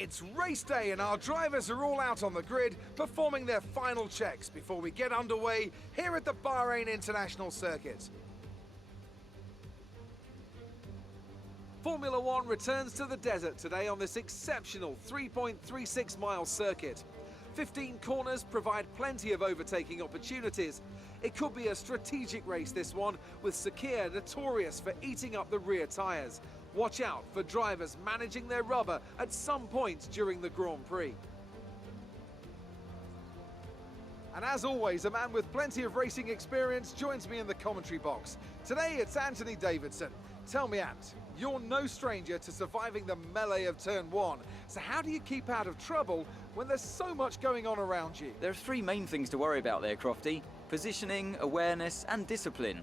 It's race day and our drivers are all out on the grid performing their final checks before we get underway here at the Bahrain International Circuit. Formula One returns to the desert today on this exceptional 3.36 mile circuit. 15 corners provide plenty of overtaking opportunities. It could be a strategic race, this one, with Sakir notorious for eating up the rear tyres. Watch out for drivers managing their rubber at some point during the Grand Prix. And as always, a man with plenty of racing experience joins me in the commentary box. Today it's Anthony Davidson. Tell me, Ant, you're no stranger to surviving the melee of turn one. So how do you keep out of trouble when there's so much going on around you? There are three main things to worry about there, Crofty. Positioning, awareness and discipline.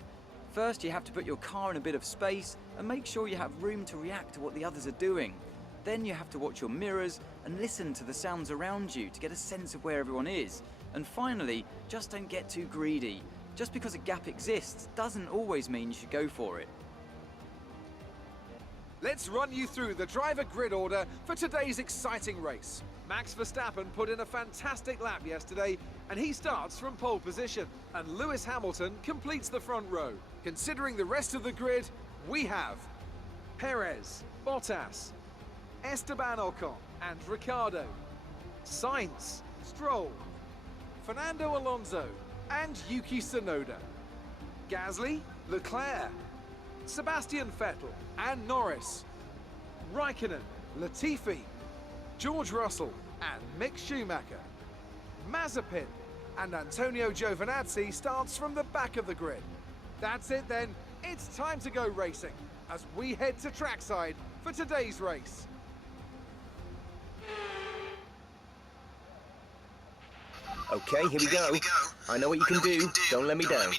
First, you have to put your car in a bit of space and make sure you have room to react to what the others are doing. Then you have to watch your mirrors and listen to the sounds around you to get a sense of where everyone is. And finally, just don't get too greedy. Just because a gap exists doesn't always mean you should go for it. Let's run you through the driver grid order for today's exciting race. Max Verstappen put in a fantastic lap yesterday and he starts from pole position. And Lewis Hamilton completes the front row. Considering the rest of the grid, we have Perez, Bottas, Esteban Ocon and Ricciardo, Sainz, Stroll, Fernando Alonso and Yuki Tsunoda, Gasly, Leclerc, Sebastian Vettel and Norris, Raikkonen, Latifi, George Russell and Mick Schumacher, Mazepin and Antonio Giovinazzi starts from the back of the grid. That's it then, it's time to go racing as we head to trackside for today's race. Okay, here we go. I know what you can do. Don't let me down.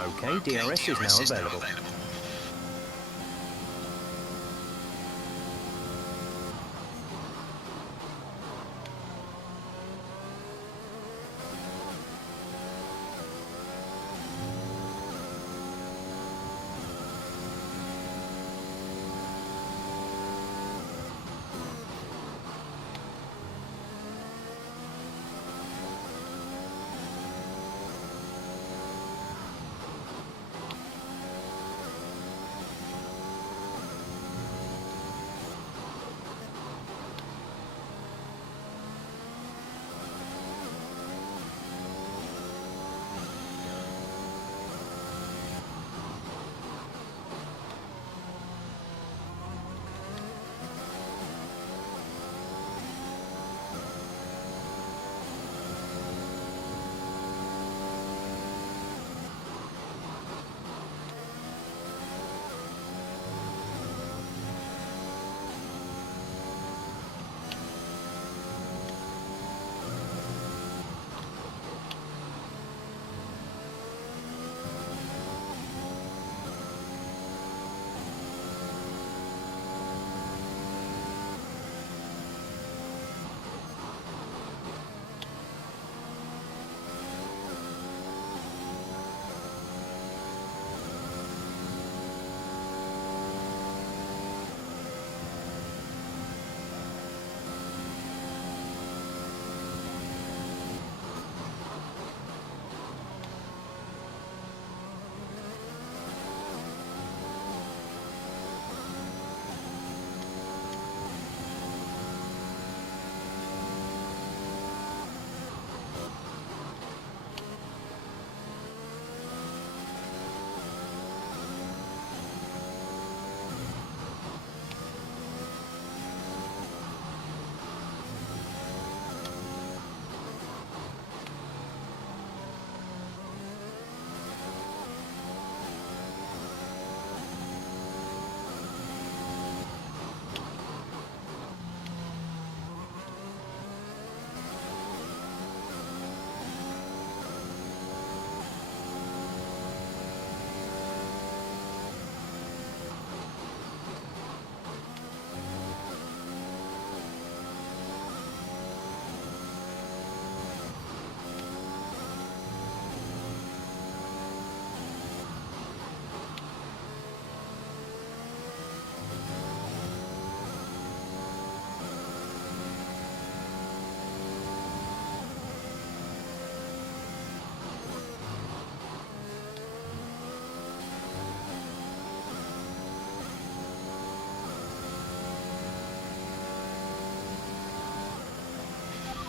Okay, DRS is now available.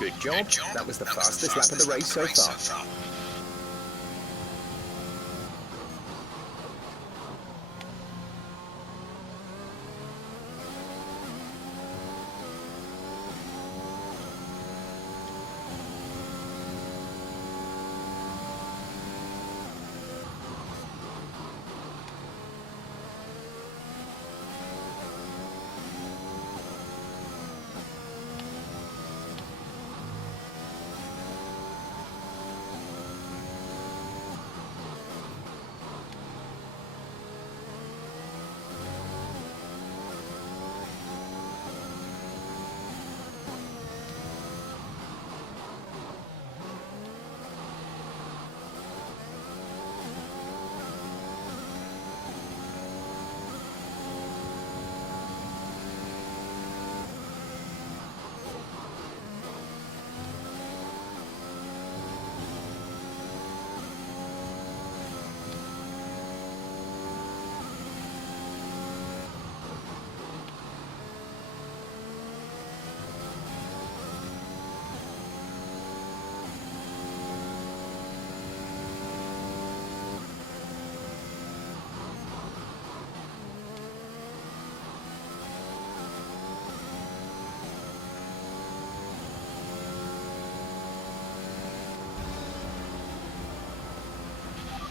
Good job. That was the fastest lap of the race so far.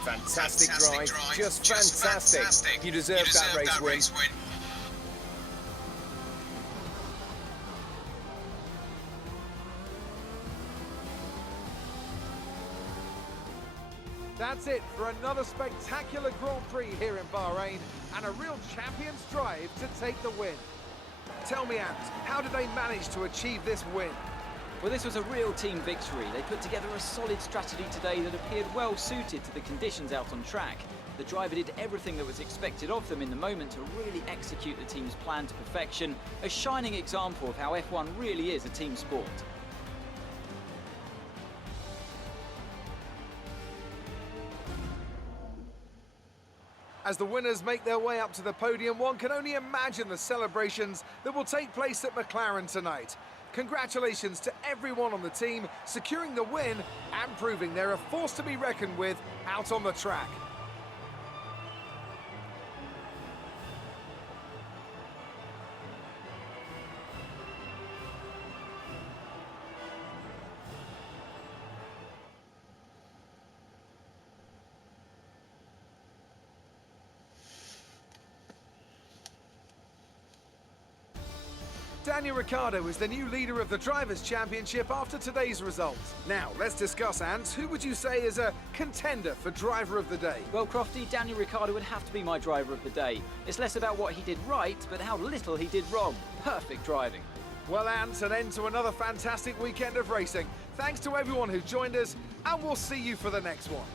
Fantastic drive, just fantastic. You deserve that race win. That's it for another spectacular Grand Prix here in Bahrain and a real champion's drive to take the win. Tell me, Ant, how did they manage to achieve this win? Well, this was a real team victory. They put together a solid strategy today that appeared well suited to the conditions out on track. The driver did everything that was expected of them in the moment to really execute the team's plan to perfection, a shining example of how F1 really is a team sport. As the winners make their way up to the podium, one can only imagine the celebrations that will take place at McLaren tonight. Congratulations to everyone on the team, securing the win and proving they're a force to be reckoned with out on the track. Daniel Ricciardo is the new leader of the Drivers' Championship after today's results. Now, let's discuss, Ant. Who would you say is a contender for Driver of the Day? Well, Crofty, Daniel Ricciardo would have to be my driver of the day. It's less about what he did right, but how little he did wrong. Perfect driving. Well, Ant, an end to another fantastic weekend of racing. Thanks to everyone who joined us, and we'll see you for the next one.